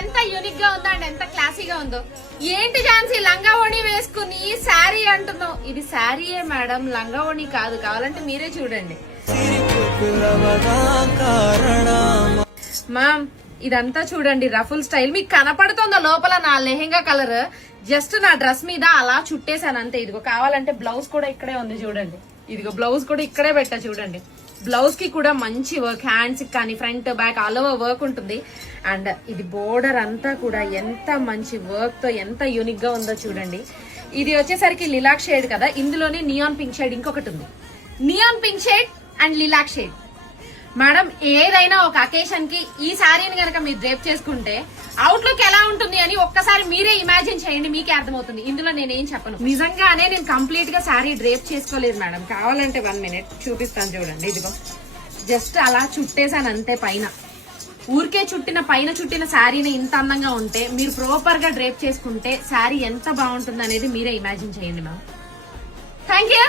ఎంత యూనిక్ గా ఉందో అండ్ ఎంత క్లాసీగా ఉందో. ఏంటి ఝాన్సీ లంగా ఓణి వేసుకుని శారీ అంటున్నావు? ఇది శారీయే మేడం, లంగా ఓణి కాదు. కావాలంటే మీరే చూడండి. మామ్ ఇదంతా చూడండి రఫుల్ స్టైల్. మీకు కనపడుతుందో లోపల నా లెహెంగా కలర్ జస్ట్ నా డ్రెస్ మీద అలా చుట్టేసాను అంతే. ఇదిగో కావాలంటే బ్లౌజ్ కూడా ఇక్కడే ఉంది చూడండి. ఇదిగో బ్లౌజ్ కూడా ఇక్కడే పెట్టా చూడండి. బ్లౌజ్ కి కూడా మంచి వర్క్, హ్యాండ్స్ కానీ front back all over work ఉంటుంది. అండ్ ఇది బోర్డర్ అంతా కూడా ఎంత మంచి వర్క్ తో ఎంత యూనిక్ గా ఉందో చూడండి. ఇది వచ్చేసరికి లిలాక్ షేడ్ కదా, ఇందులోనే నియాన్ పింక్ షేడ్ ఇంకొకటి ఉంది. Neon pink shade and lilac shade. Madam ఏదైనా ఒక అకేషన్ కి ఈ శారీని కనుక మీరు డ్రేప్ చేసుకుంటే అవుట్లుక్ ఎలా ఉంటుంది అని ఒక్కసారి మీరే ఇమాజిన్ చేయండి, మీకే అర్థమవుతుంది. ఇందులో నేనేం చెప్పను. నిజంగానే నేను కంప్లీట్ గా శారీ డ్రేప్ చేసుకోలేదు మేడం. కావాలంటే 1 minute చూపిస్తాను చూడండి. ఇదిగో జస్ట్ అలా చుట్టేసాను అంతే. పైన ఊరికే పైన చుట్టిన శారీని ఇంత అందంగా ఉంటే మీరు ప్రాపర్ గా డ్రేప్ చేసుకుంటే శారీ ఎంత బాగుంటుంది అనేది మీరే ఇమాజిన్ చేయండి మ్యామ్. Thank you.